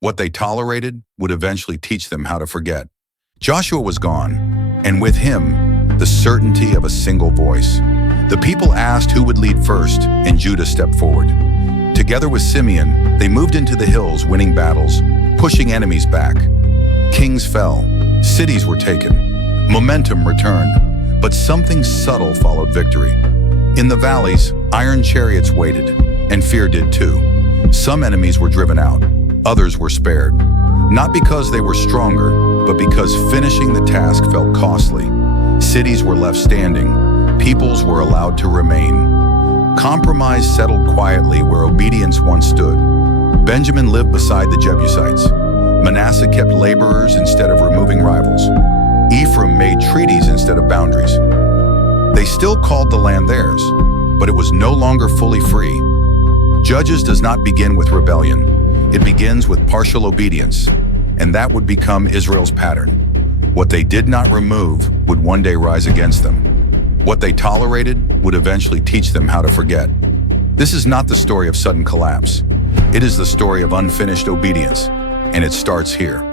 What they tolerated would eventually teach them how to forget. Joshua was gone, and with him, the certainty of a single voice. The people asked who would lead first, and Judah stepped forward. Together with Simeon, they moved into the hills, winning battles, pushing enemies back. Kings fell, cities were taken, momentum returned, but something subtle followed victory. In the valleys, iron chariots waited, and fear did too. Some enemies were driven out, others were spared. Not because they were stronger, but because finishing the task felt costly. Cities were left standing, peoples were allowed to remain. Compromise settled quietly where obedience once stood. Benjamin lived beside the Jebusites. Manasseh kept laborers instead of removing rivals. Ephraim made treaties instead of boundaries. They still called the land theirs, but it was no longer fully free. Judges does not begin with rebellion. It begins with partial obedience, and that would become Israel's pattern. What they did not remove would one day rise against them. What they tolerated would eventually teach them how to forget. This is not the story of sudden collapse. It is the story of unfinished obedience, and it starts here.